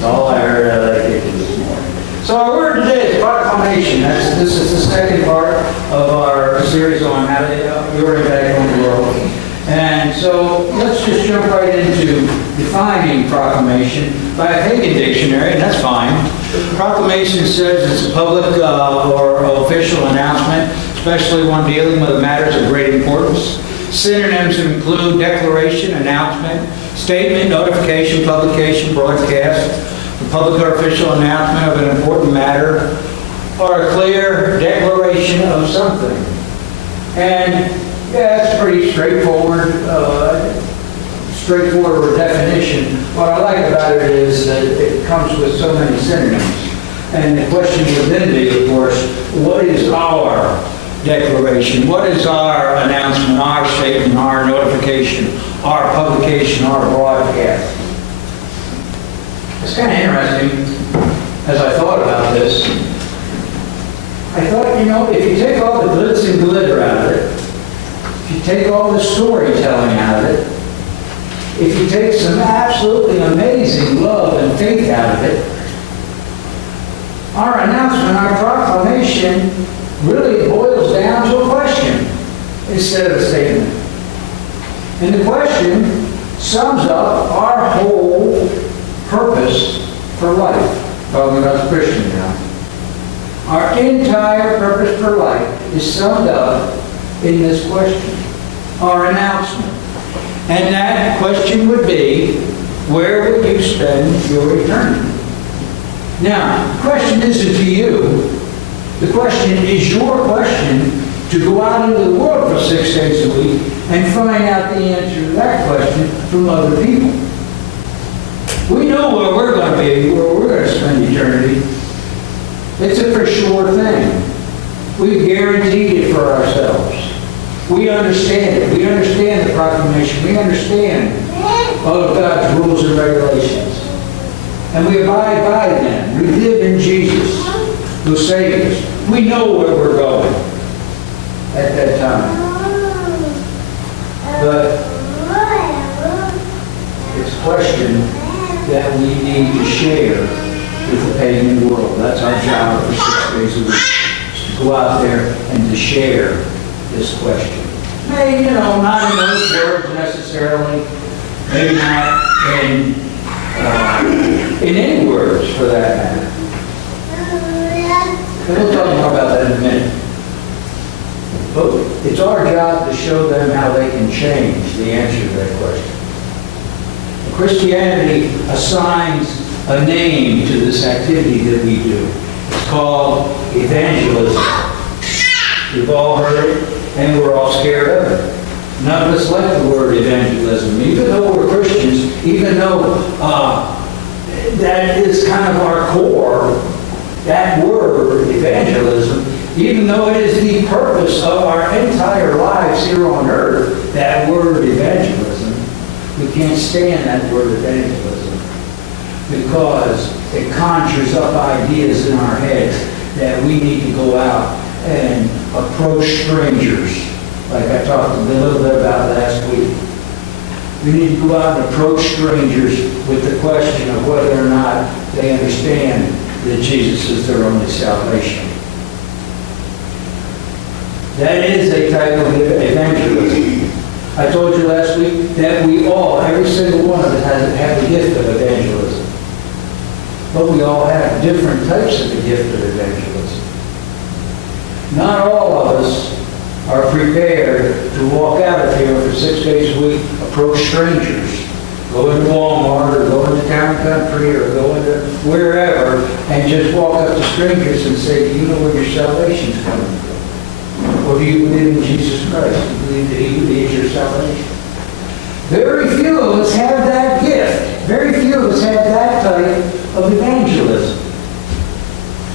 All I heard out of that kitchen this morning. So our word today is proclamation. This is the second part of our series on how to your impact on the world. And so let's just jump right into defining proclamation by a pagan dictionary, and that's fine. Proclamation says it's a public or official announcement, especially one dealing with matters of great importance. Synonyms include declaration, announcement, statement, notification, publication, broadcast, a public or official announcement of an important matter, or a clear declaration of something. And yeah, it's pretty straightforward definition. What I like about it is that it comes with so many synonyms. And the question would then be, of course, what is our declaration? What is our announcement, our statement, our notification, our publication, our broadcast? It's kind of interesting, as I thought about this. I thought, you know, if you take all the glitz and glitter out of it, if you take all the storytelling out of it, if you take some absolutely amazing love and faith out of it, our announcement, our proclamation really boils down to a question instead of a statement. And the question sums up our whole purpose for life. Talking about the Christian now. Our entire purpose for life is summed up in this question, our announcement. And that question would be, where would you spend your eternity? Now, the question isn't to you. The question is your question to go out into the world for 6 days a week and find out the answer to that question from other people. We know where we're going to be, where we're going to spend eternity. It's a for sure thing. We've guaranteed it for ourselves. We understand it. We understand the proclamation. We understand all of God's rules and regulations. And we abide by them. We live in Jesus, who saved us. We know where we're going at that time. But it's a question that we need to share with the pagan world. That's our job for 6 days a week, is to go out there and to share this question. Maybe, you know, not in those words necessarily, maybe not in any words for that matter. And we'll talk more about that in a minute. But it's our job to show them how they can change the answer to that question. Christianity assigns a name to this activity that we do. It's called evangelism. We've all heard it, and we're all scared of it. None of us like the word evangelism. Even though we're Christians, even though that is kind of our core, that word, evangelism, even though it is the purpose of our entire lives here on earth, that word evangelism, we can't stand that word evangelism because it conjures up ideas in our heads that we need to go out and approach strangers, like I talked a little bit about last week. We need to go out and approach strangers with the question of whether or not they understand that Jesus is their only salvation. That is a type of evangelism. I told you last week that we all, every single one of us, have the gift of evangelism. But we all have different types of the gift of evangelism. Not all of us are prepared to walk out of here for 6 days a week, approach strangers, go into Walmart or go into Town Country or go into wherever, and just walk up to strangers and say, do you know where your salvation's coming from? Or do you believe in Jesus Christ? Do you believe that He is your salvation? Very few of us have that gift. Very few of us have that type of evangelism.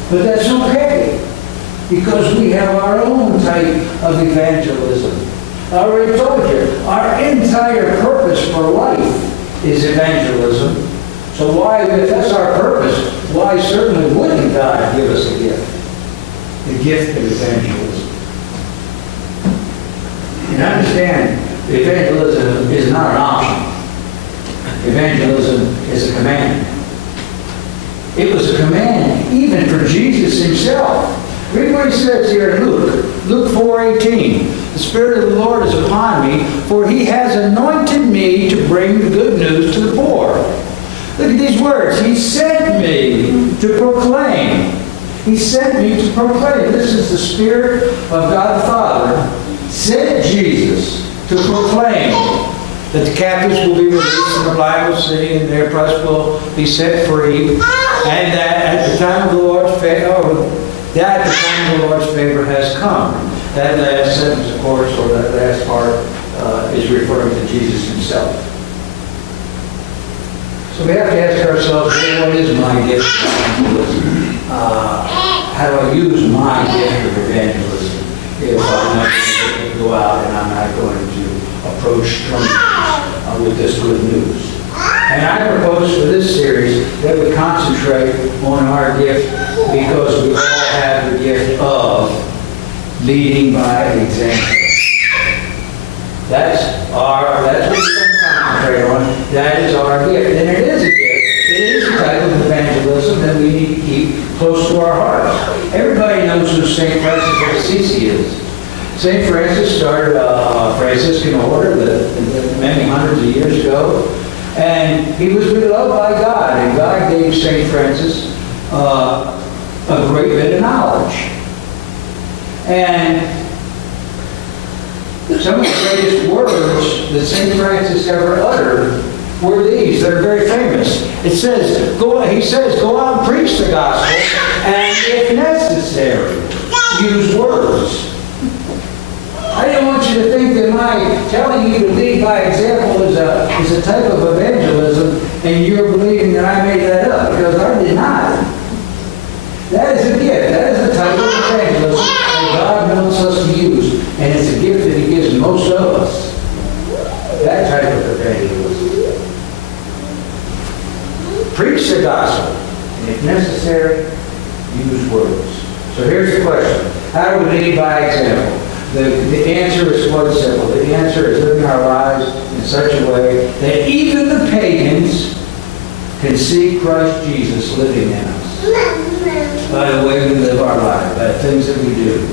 But that's okay, because we have our own type of evangelism. I already told you, our entire purpose for life is evangelism. So why, if that's our purpose, why certainly wouldn't God give us a gift? The gift of evangelism. And understand, evangelism is not an option. Evangelism is a command. It was a command even for Jesus himself. Read what he says here in Luke 4:18. The Spirit of the Lord is upon me, for he has anointed me to bring the good news to the poor. Look at these words. He sent me to proclaim. He sent me to proclaim. This is the Spirit of God the Father sent Jesus to proclaim that the captives will be released and the blind will see and the oppressed will be set free, and that at the time of the Lord's favor has come. That last sentence, of course, or that last part, is referring to Jesus himself. So we have to ask ourselves, what is my gift of evangelism? How do I use my gift of evangelism if I'm not going to go out and I'm not going to approach strangers with this good news? And I propose for this series that we concentrate on our gift, because we all have the gift of leading by example. That's what we're going to concentrate on. That is our gift. And it is a gift. It is a type of evangelism that we need to keep close to our hearts. Everybody knows who St. Francis of Assisi is. St. Francis started a Franciscan order many hundreds of years ago. And he was beloved by God. And God gave St. Francis a great bit of knowledge. And some of the greatest words that St. Francis ever uttered were these. They're very famous. He says, go out and preach the gospel, and if necessary, use words. I didn't want you to think that my telling you to lead by example is a type of evangelism, and you're believing that I made that up, because I did not. That is a gift. That is a type of evangelism that God wants us to use. And it's a gift that he gives most of us. That type of evangelism. Preach the gospel. And if necessary, use words. So here's the question. How do we lead by example? The answer is quite simple. The answer is living our lives in such a way that even the pagans can see Christ Jesus living in us. By the way we live our life, by the things that we do,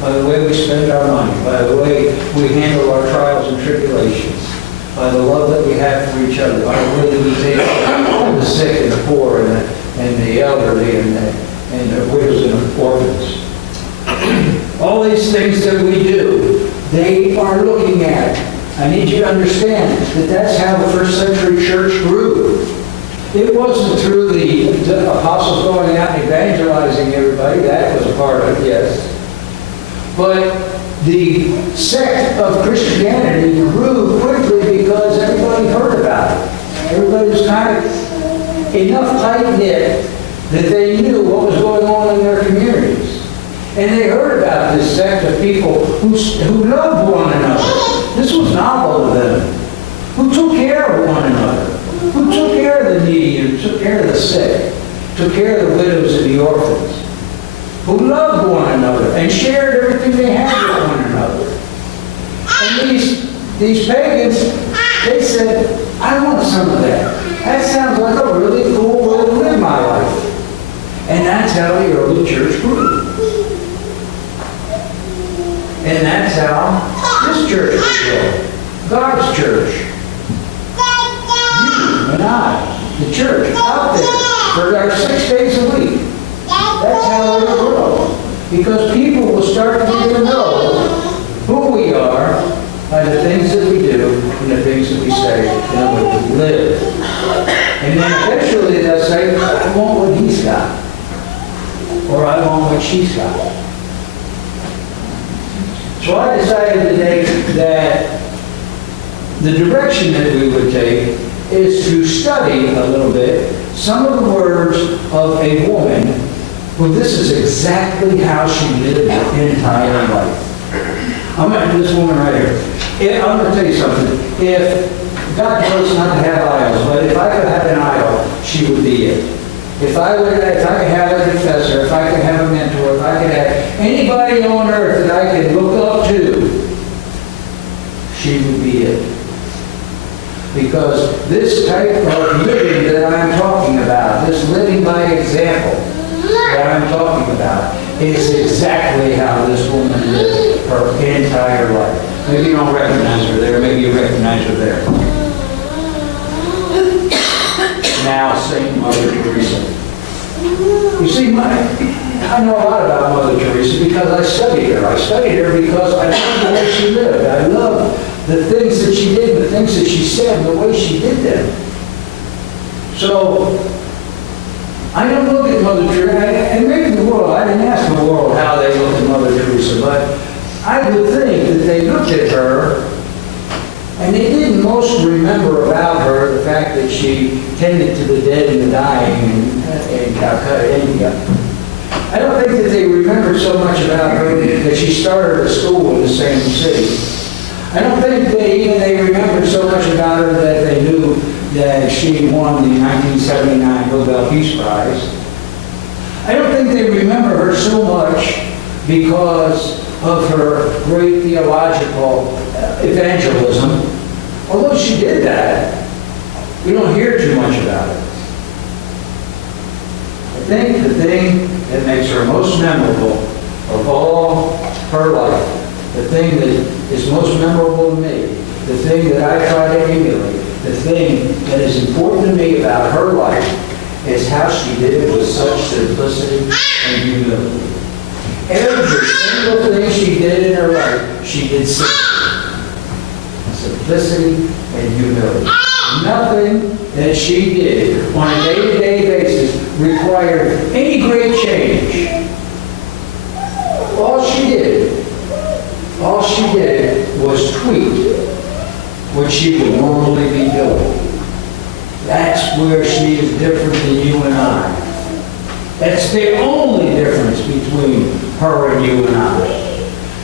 by the way we spend our money, by the way we handle our trials and tribulations, by the love that we have for each other, by the way that we take care of the sick and the poor and the elderly and the widows and orphans. All these things that we do, they are looking at. I need you to understand that that's how the first century church grew. It wasn't through the apostles going out and evangelizing everybody. That was a part of it, yes. But the sect of Christianity grew quickly because everybody heard about it. Everybody was kind of enough tight-knit that they knew what was going on in their communities. And they heard about this sect of people who loved one another. This was novel to them. Who took care of one another. Who took care of the needy and took care of the sick. Took care of the widows and the orphans. Who loved one another and shared everything they had with one another. And these pagans, they said, I want some of that. That sounds like a really cool way to live my life. And that's how the early church grew. And that's how this church was built. God's church. You and I, the church, out there for our 6 days a week. That's how it'll grow. Because people will start to get to know who we are by the things that we do and the things that we say and the way we live. And then eventually they'll say, I want what he's got. Or I want what she's got. So I decided today that the direction that we would take is to study a little bit some of the words of a woman who this is exactly how she lived her entire life. I'm at this woman right here. I'm going to tell you something. If God chose not to have idols, but if I could have an idol, she would be it. If I could have a confessor, if I could have a mentor, if I could have anybody on earth that I could look up to, she would be it. Because this type of living that I'm talking about, this living by example that I'm talking about, is exactly how this woman lived her entire life. Maybe you don't recognize her there, maybe you recognize her there. Now, Saint Mother Teresa. You see, I know a lot about Mother Teresa because I studied her. I studied her because I love the way she lived. I love the things that she did, the things that she said, the way she did them. So, I don't look at Mother Teresa, and maybe the world, I didn't ask the world how they looked at Mother Teresa, but I would think that they looked at her and they didn't most remember about her the fact that she tended to the dead and the dying in Calcutta, India. I don't think that they remembered so much about her that she started a school in the same city. I don't think they remembered so much about her that they knew that she won the 1979 Nobel Peace Prize. I don't think they remember her so much because of her great theological evangelism. Although she did that, we don't hear too much about it. I think the thing that makes her most memorable of all her life, the thing that is most memorable to me, the thing that I try to emulate, the thing that is important to me about her life is how she did it with such simplicity and humility. Every single thing she did in her life, she did simplicity and humility. Nothing that she did on a day-to-day basis required any great change. All she did was tweak what she would normally be doing. That's where she is different than you and I. That's the only difference between her and you and I.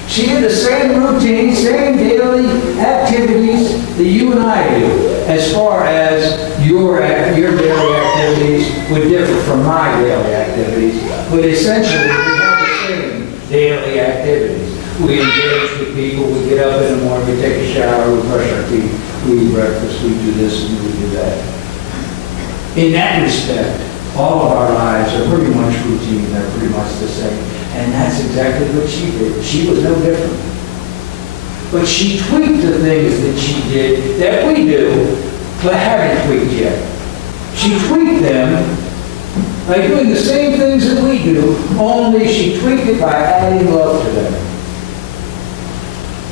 She did the same routine, same daily activities that you and I do, as far as your daily activities would differ from my daily activities, but essentially we have the same daily activities. We engage with people, we get up in the morning, we take a shower, we brush our teeth, we eat breakfast, we do this and we do that. In that respect, all of our lives are pretty much routine, they're pretty much the same. And that's exactly what she did. She was no different. But she tweaked the things that she did that we do, but haven't tweaked yet. She tweaked them by doing the same things that we do, only she tweaked it by adding love to them.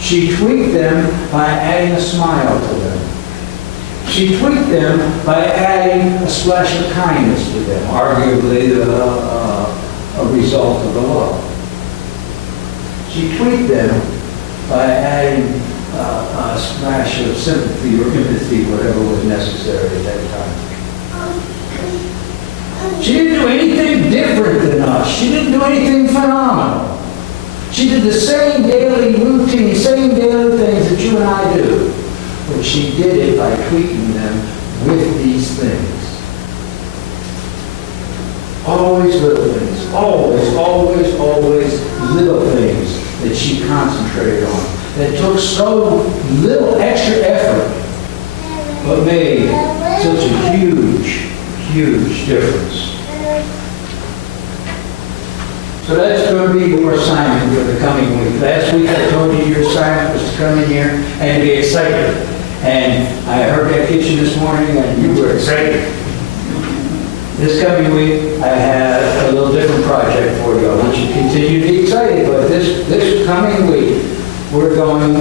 She tweaked them by adding a smile to them. She tweaked them by adding a splash of kindness to them, arguably a result of the love. She tweaked them by adding a splash of sympathy or empathy, whatever was necessary at that time. She didn't do anything different than us. She didn't do anything phenomenal. She did the same daily routine, same daily things that you and I do. But she did it by tweaking them with these things. Always little things. Always, always, always little things that she concentrated on. That took so little extra effort, but made such a huge, huge difference. So that's going to be your assignment for the coming week. Last week I told you your assignment was to come in here and be excited. And I heard that kitchen this morning and you were excited. This coming week I have a little different project for you. I want you to continue to be excited, but this coming week we're going,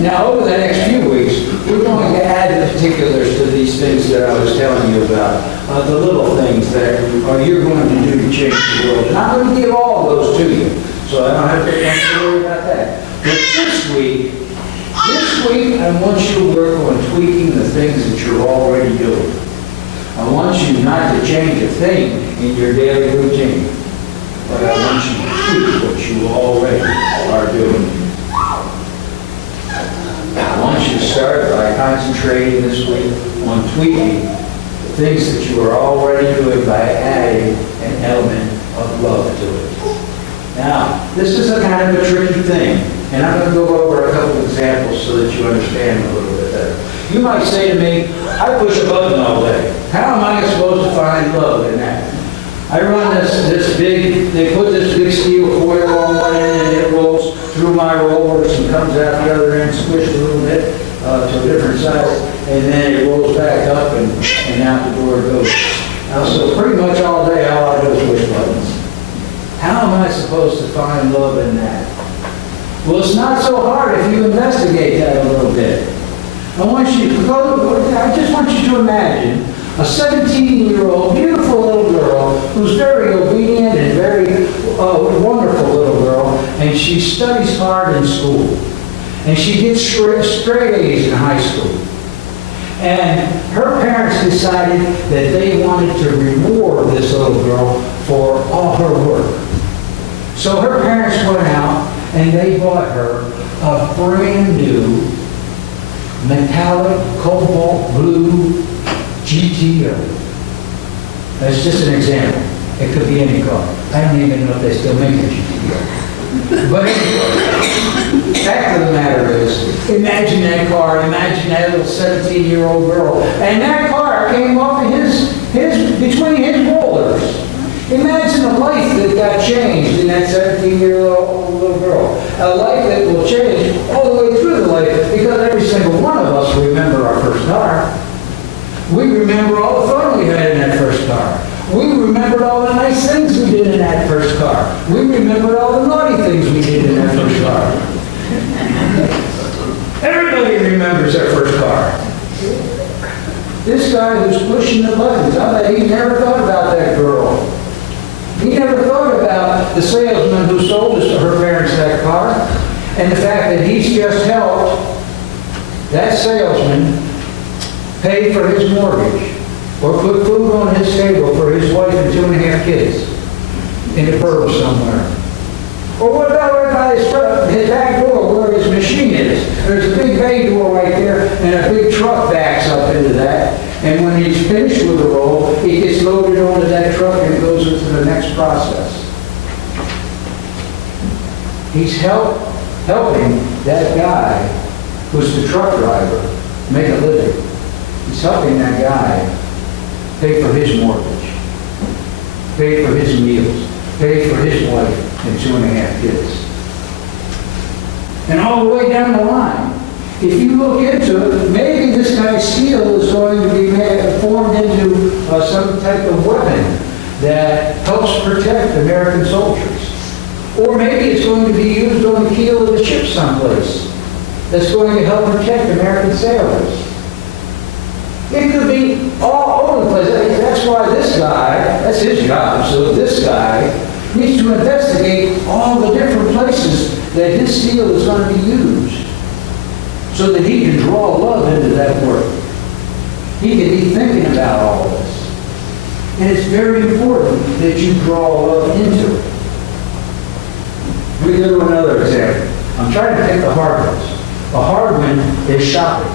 now over the next few weeks, we're going to add the particulars to these things that I was telling you about. The little things that you're going to do to change the world. And I'm going to give all of those to you, so I don't have to worry about that. But this week, I want you to work on tweaking the things that you're already doing. I want you not to change a thing in your daily routine, but I want you to tweak what you already are doing. I want you to start by concentrating this week on tweaking the things that you are already doing by adding an element of love to it. Now, this is a kind of a tricky thing, and I'm going to go over a couple examples so that you understand a little bit better. You might say to me, I push a button all day. How am I supposed to find love in that? I run this big, they put this big steel coil on one end and it rolls through my rollers and comes out the other end, squished a little bit to a different size, and then it rolls back up and out the door it goes. So pretty much all day all I do is push buttons. How am I supposed to find love in that? Well, it's not so hard if you investigate that a little bit. I just want you to imagine a 17-year-old, beautiful little girl who's very obedient and very wonderful little girl, and she studies hard in school. And she gets straight A's in high school. And her parents decided that they wanted to reward this little girl for all her work. So her parents went out and they bought her a brand new metallic cobalt blue GTO. That's just an example. It could be any car. I don't even know if they still make a GTO. But anyway, fact of the matter is, imagine that car, imagine that little 17-year-old girl, and that car came off of between his rollers. Imagine a life that got changed in that 17-year-old little girl. A life that will change all the way through the life, because every single one of us remember our first car. We remember all the fun we had in that first car. We remembered all the nice things we did in that first car. We remembered all the naughty things we did in that first car. Everybody remembers their first car. This guy who's pushing the buttons, I bet he never thought about that girl. He never thought about the salesman who sold us to her parents that car, and the fact that he's just helped that salesman pay for his mortgage, or put food on his table for his wife and 2.5 kids in the burbs somewhere. Or what about right by his back door where his machine is? There's a big bay door right there, and a big truck backs up into that. And when he's finished with the roll, he gets loaded onto that truck and goes into the next process. He's helping that guy who's the truck driver make a living. He's helping that guy pay for his mortgage, pay for his meals, pay for his wife and 2.5 kids. And all the way down the line, if you look into it, maybe this guy's steel is going to be formed into some type of weapon that helps protect American soldiers. Or maybe it's going to be used on the keel of the ship someplace that's going to help protect American sailors. It could be all over the place. That's why this guy, that's his job, so this guy needs to investigate all the different places that his steel is going to be used so that he can draw love into that work. He can be thinking about all this. And it's very important that you draw love into it. We go to another example. I'm trying to pick the hard ones. A hard one is shopping.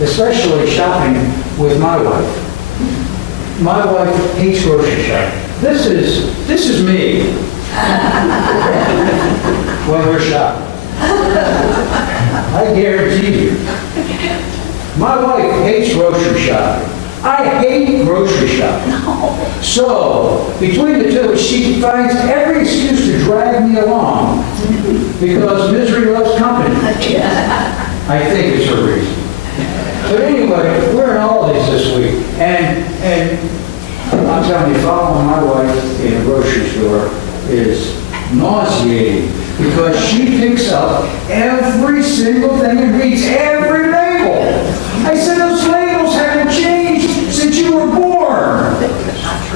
Especially shopping with my wife. My wife hates grocery shopping. This is me when we're shopping. I guarantee you. My wife hates grocery shopping. I hate grocery shopping. So, between the two, she finds every excuse to drag me along because misery loves company. I think it's her reason. But anyway, we're in Aldi's this week, and I'm telling you, following my wife in a grocery store is nauseating because she picks up every single thing and reads every label. I said, those labels haven't changed since you were born.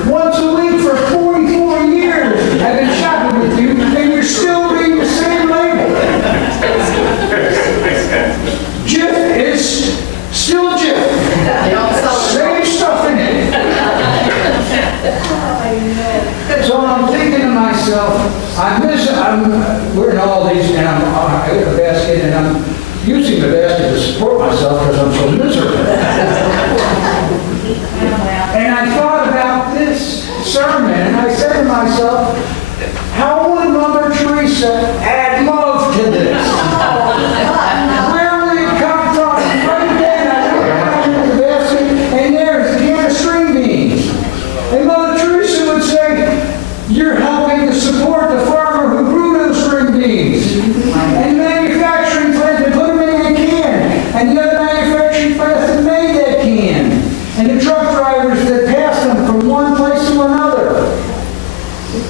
Once a week for 44 years, I've been shopping with you, and you're still reading the same label. Jif is still a Jif. Same stuff in it. So I'm thinking to myself, we're in all these, and I got a basket, and I'm using the basket to support myself because I'm so miserable. And I thought about this sermon, and I said to myself, how would Mother Teresa add love to this? Where would it come from? Right then, I looked down into the basket, and there's a can of string beans. And Mother Teresa would say, you're helping to support the farmer who grew those string beans. And the manufacturing plant that put them in that can. And the other manufacturing plants that made that can. And the truck drivers that passed them from one place to another.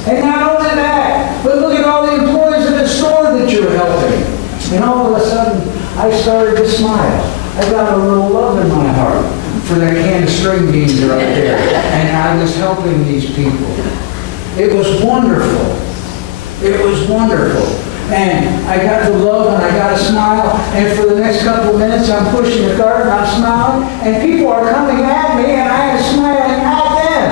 And not only that, but look at all the employees in the store that you're helping. And all of a sudden, I started to smile. I got a little love in my heart for that can of string beans right there. And I was helping these people. It was wonderful. It was wonderful. And I got the love and I got a smile. And for the next couple of minutes, I'm pushing the cart and I'm smiling. And people are coming at me and I am smiling at them.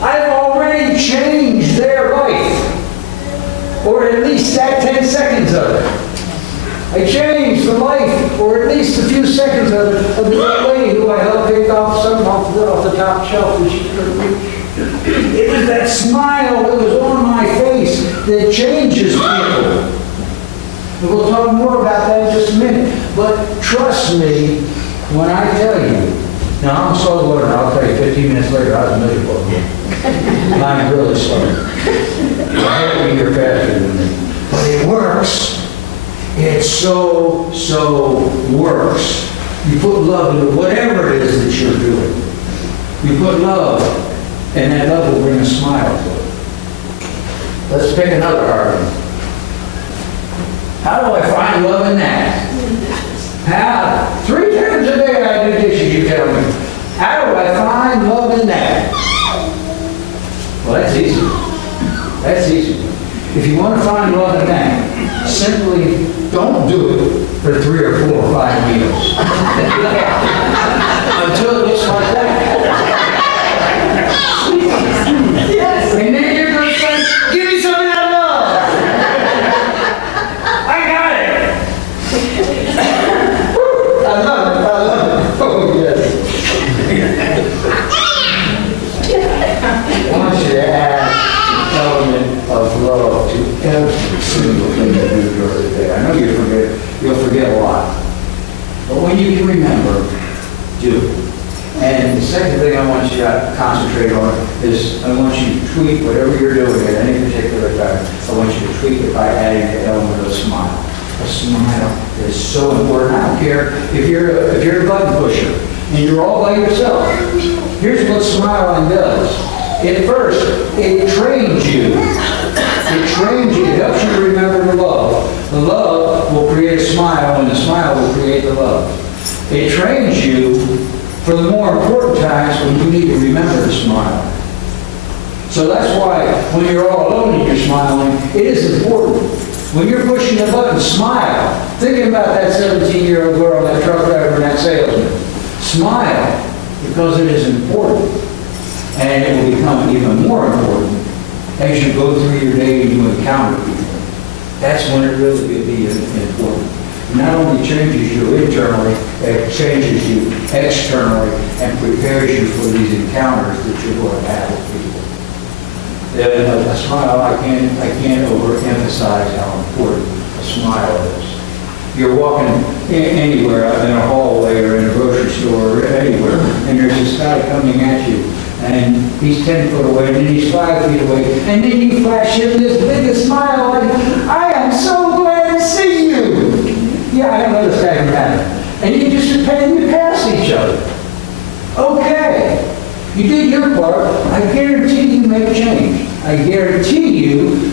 I've already changed their life. Or at least that 10 seconds of it. I changed the life, or at least a few seconds of it, of the young lady who I helped pick off something off the top shelf that she couldn't reach. It was that smile that was on my face that changes people. And we'll talk more about that in just a minute. But trust me when I tell you. Now, I'm so learned, I'll tell you 15 minutes later, I was miserable. I'm really sorry. I hate when you're faster than me. But it works. It so works. You put love into whatever it is that you're doing. You put love, and that love will bring a smile to it. Let's pick another argument. How do I find love in that? How? 3 times a day I do dishes, you tell me. How do I find love in that? Well, that's easy. That's easy. If you want to find love in that, simply don't do it for 3 or 4 or 5 meals. Until it looks like that. And then you're going to say, give me some of that love. I got it. I love it. I love it. Oh, yes. I want you to add an element of love to every single thing you do during the day. I know you'll forget a lot. But when you can remember, do it. And the second thing I want you to concentrate on is I want you to tweak whatever you're doing at any particular time. I want you to tweak it by adding the element of a smile. A smile is so important. I don't care if you're a button pusher and you're all by yourself. Here's what smiling does. At first, it trains you. It trains you. It helps you to remember the love. The love will create a smile, and the smile will create the love. It trains you for the more important times when you need to remember to smile. So that's why when you're all alone and you're smiling, it is important. When you're pushing the button, smile. Thinking about that 17-year-old girl, that truck driver, and that salesman. Smile, because it is important. And it will become even more important as you go through your day and you encounter people. That's when it really will be important. It not only changes you internally, it changes you externally and prepares you for these encounters that you're going to have with people. A smile, I can't overemphasize how important a smile is. You're walking anywhere, in a hallway or in a grocery store or anywhere, and there's this guy coming at you. And he's 10 foot away, and then he's 5 feet away. And then you flash him this biggest smile, like, I am so glad to see you. Yeah, I don't know this guy from Adam. And you just pass each other. Okay. You did your part. I guarantee you make change. I guarantee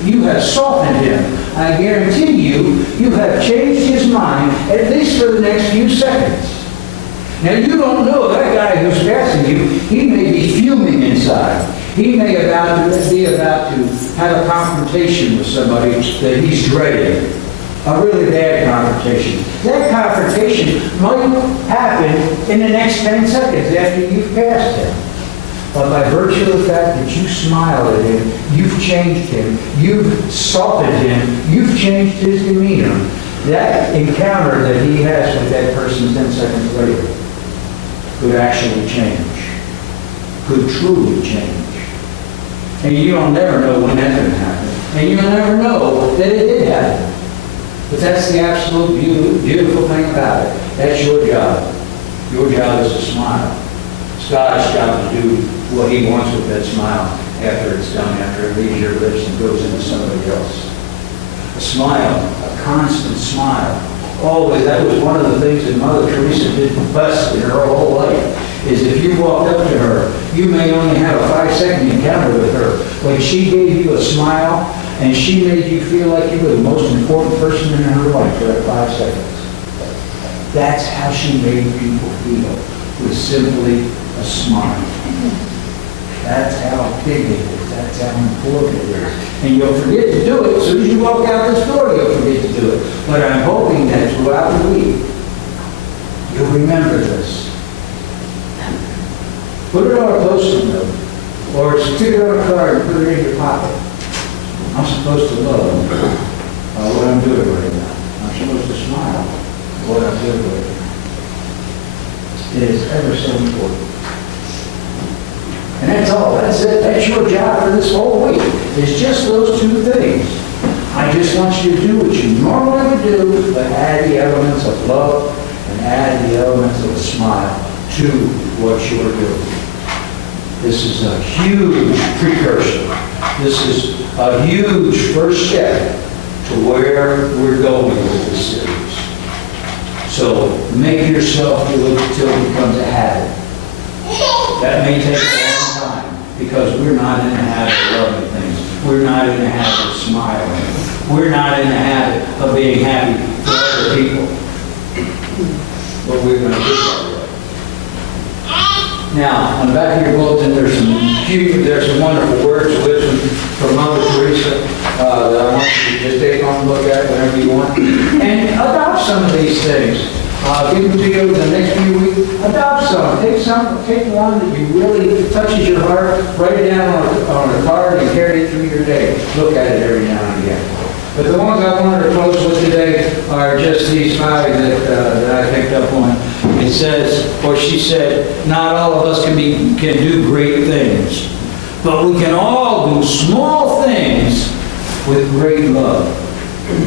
you have softened him. I guarantee you have changed his mind, at least for the next few seconds. Now, you don't know that guy who's passing you. He may be fuming inside. He may be about to have a confrontation with somebody that he's dreading. A really bad confrontation. That confrontation might happen in the next 10 seconds after you've passed him. But by virtue of the fact that you smiled at him, you've changed him, you've softened him, you've changed his demeanor. That encounter that he has with that person 10 seconds later could actually change, could truly change. And you'll never know when that's going to happen. And you'll never know that it did happen. But that's the absolute beautiful thing about it. That's your job. Your job is to smile. It's God's job to do what he wants with that smile after it's done, after it leaves your lips and goes into somebody else. A smile, a constant smile. Always, that was one of the things that Mother Teresa did best in her whole life, is if you walked up to her, you may only have a 5-second encounter with her. When she gave you a smile, and she made you feel like you were the most important person in her life for that 5 seconds. That's how she made people feel, with simply a smile. That's how big it is. That's how important it is. And you'll forget to do it. As soon as you walk out this door, you'll forget to do it. But I'm hoping that throughout the week, you'll remember this. Put it on a post-it note, or stick it on a card and put it in your pocket. I'm supposed to love what I'm doing right now. I'm supposed to smile at what I'm doing right now. It is ever so important. And that's all. That's it. That's your job for this whole week. It's just those two things. I just want you to do what you normally would do, but add the elements of love and add the elements of a smile to what you're doing. This is a huge precursor. This is a huge first step to where we're going with this series. So make yourself do it until it becomes a habit. That may take a long time because we're not in the habit of loving things. We're not in the habit of smiling. We're not in the habit of being happy for other people. But we're going to do that. Now, on the back of your bulletin, there's some wonderful words of wisdom from Mother Teresa that I want you to just take on and look at whenever you want. And adopt some of these things. Give them to you in the next few weeks. Adopt some. Take one that you really touches your heart. Write it down on a card and carry it through your day. Look at it every now and again. But the ones I wanted to close with today are just these 5 that I picked up on. It says, or she said, not all of us can do great things, but we can all do small things with great love.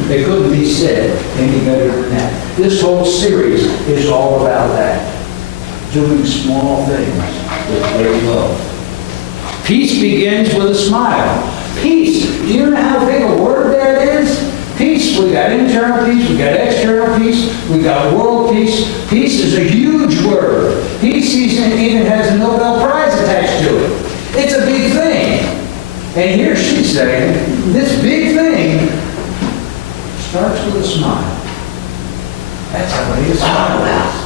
It couldn't be said any better than that. This whole series is all about that. Doing small things with great love. Peace begins with a smile. Peace. Do you know how big a word that is? Peace. We got internal peace. We got external peace. We got world peace. Peace is a huge word. Peace even has a Nobel Prize attached to it. It's a big thing. And here she's saying, this big thing starts with a smile. That's how big a smile is.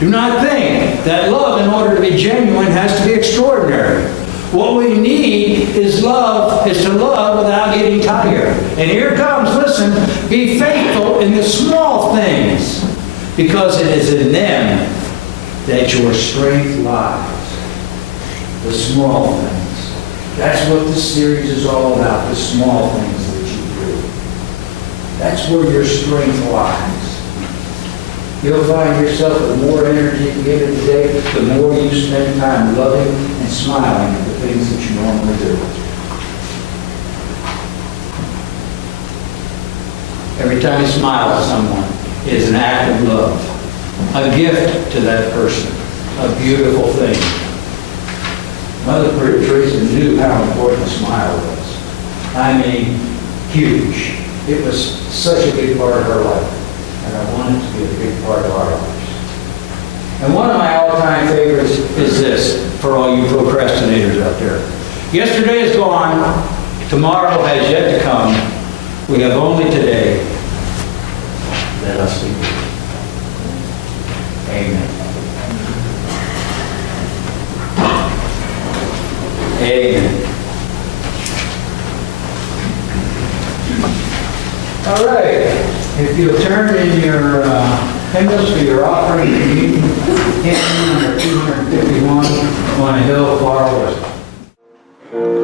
Do not think that love, in order to be genuine, has to be extraordinary. What we need is to love without getting tired. And here comes, listen, be faithful in the small things, because it is in them that your strength lies. The small things. That's what this series is all about, the small things that you do. That's where your strength lies. You'll find yourself with more energy at the end of the day, the more you spend time loving and smiling at the things that you normally do. Every time you smile at someone is an act of love, a gift to that person, a beautiful thing. Mother Teresa knew how important a smile was. I mean, huge. It was such a big part of her life. And I want it to be a big part of our lives. And one of my all-time favorites is this, for all you procrastinators out there. Yesterday is gone. Tomorrow has yet to come. We have only today. Let us be. Amen. Amen. All right. If you'll turn in your hymnals for your offering, hymn number 251. on a hill far away.